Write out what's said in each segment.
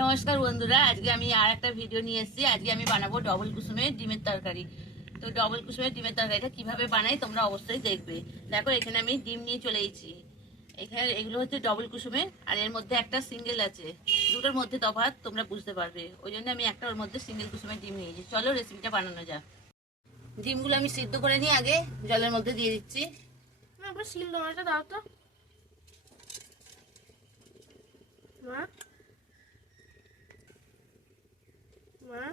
নমস্কার বন্ধুরা, আজকে আমি আর একটা ভিডিও নিয়ে এসেছি। আজকে আমি বানাবো ডবল কুসুমের ডিমের তরকারি। তো ডবল কুসুমের ডিমের তরকারিটা কিভাবে বানাই তোমরা অবশ্যই দেখবে। দেখো, এখানে আমি ডিম নিয়ে চলে এসেছি। এখানে এগুলো হচ্ছে ডবল কুসুমের, আর এর মধ্যে একটা সিঙ্গেল আছে। দুটোর মধ্যে তফাৎ তোমরা বুঝতে পারবে, ওই জন্য আমি একটা ওর মধ্যে সিঙ্গেল কুসুমের ডিম নিয়েছি। চলো রেসিপিটা বানানো যাক। ডিমগুলো আমি সিদ্ধ করে নিয়ে আগে জলের মধ্যে দিয়ে দিচ্ছি। দাও তো মা, মা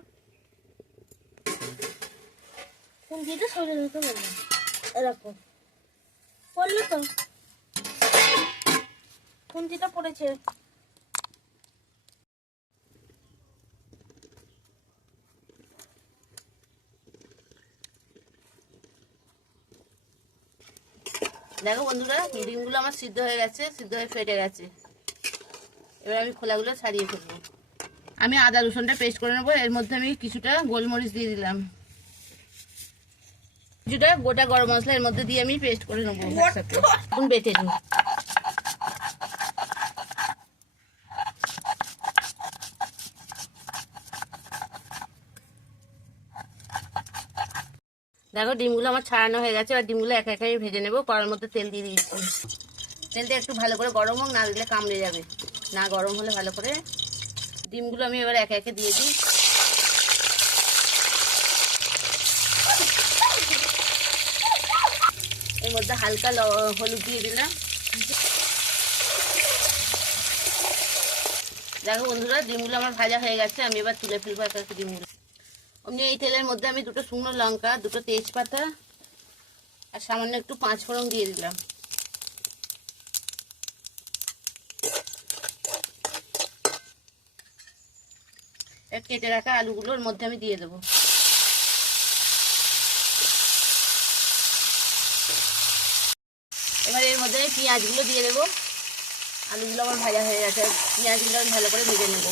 কুঞ্চিটা সরে দিতে বললাম। এরকম পড়লো তো, কুঞ্চিটা পড়েছে। দেখো বন্ধুরা, ডিমগুলো আমার সিদ্ধ হয়ে গেছে, সিদ্ধ হয়ে ফেটে গেছে। এবার আমি খোলাগুলো ছাড়িয়ে ফেলবো। আমি আদা রসুনটা পেস্ট করে নেবো। এর মধ্যে আমি কিছুটা গোলমরিচ দিয়ে দিলাম, কিছুটা গোটা গরম মশলা এর মধ্যে দিয়ে আমি পেস্ট করে নেবো। এখন বেটে নিই। দেখো, ডিমগুলো আমার ছাড়ানো হয়ে গেছে। আর ডিমগুলো একা একাই ভেজে নেবো। কড়ার মধ্যে তেল দিয়ে দিচ্ছি। তেলটা একটু ভালো করে গরম হোক, না দিলে কামড়ে যাবে। না গরম হলে ভালো করে ডিমগুলো আমি এবার একে একে দিয়ে দিই। এর মধ্যে হালকা হলুদ দিয়ে দিলাম। দেখো বন্ধুরা, ডিমগুলো আমার ভাজা হয়ে গেছে। আমি এবার তুলে ফেলবো একে একে ডিমগুলো। অমনি এই তেলের মধ্যে আমি দুটো শুকনো লঙ্কা, দুটো তেজপাতা আর সামান্য একটু পাঁচফোড়ন দিয়ে দিলাম। কেটে রাখা আলুগুলোর মধ্যে আমি দিয়ে দেবো। এবার এর মধ্যে পেঁয়াজগুলো দিয়ে দেবো। আলুগুলো আমার ভাজা হয়ে গেছে, পেঁয়াজগুলো আমি ভালো করে ভেজে নেবো।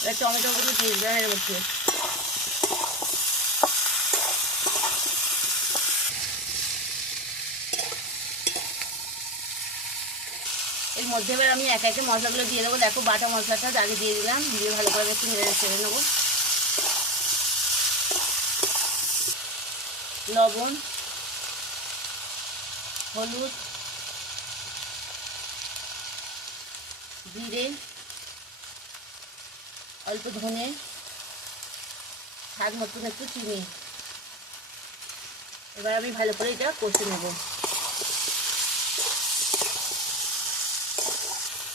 এবার টমেটোগুলো দিয়ে দিলাম এর মধ্যে। এর মধ্যে এবার আমি একে একে মশলাগুলো দিয়ে দেবো। দেখো, বাটা মশলাটা আগে দিয়ে দিলাম, দিয়ে ভালো করে একটু নেড়ে ছেড়ে নেবো। লবণ, হলুদ, জিরে, অল্প ধনে, স্বাদ মতন একটু চিনি। এবার আমি ভালো করে এটা কষে নেব।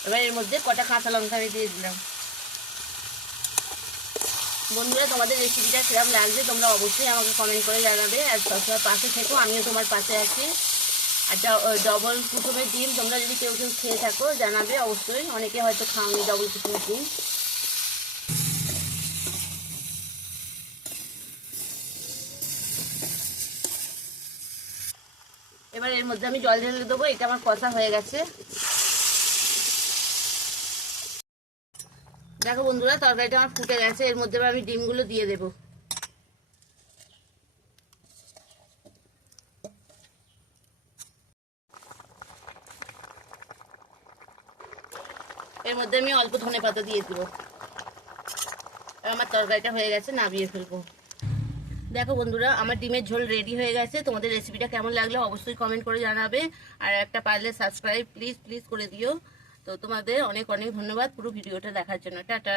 এবার এর মধ্যে কটা কাঁচা লঙ্কা আমি দিয়ে দিলাম। বন্ধুরা, তোমাদের রেসিপিটা কিরকম লাগছে তোমরা অবশ্যই আমাকে কমেন্ট করে জানাবে। আর সবসময় পাশে থেকো, আমিও তোমার পাশে আছি। আর ডবল কুসুমের ডিম তোমরা যদি কেউ কেউ খেয়ে থাকো জানাবে অবশ্যই। অনেকে হয়তো খাওনি ডবল কুসুমের ডিম। এবার এর মধ্যে আমি জল ঢেলে দেবো। এটা আমার কষা হয়ে গেছে। দেখো বন্ধুরা, তরকারিটা আমার ফুটে গেছে। এর মধ্যে আমি ডিমগুলো দিয়ে দেবো। এর মধ্যে আমি অল্প ধনেপাতা দিয়ে দেবো। আমার তরকারিটা হয়ে গেছে, নামিয়ে ফেলবো। দেখো বন্ধুরা, আমার ডিমের ঝোল রেডি হয়ে গেছে। তোমাদের রেসিপিটা কেমন লাগলো অবশ্যই কমেন্ট করে জানাবে। আর একটা পারলে সাবস্ক্রাইব প্লিজ প্লিজ করে দিও। তো তোমাদের অনেক অনেক ধন্যবাদ পুরো ভিডিওটা দেখার জন্য। টাটা।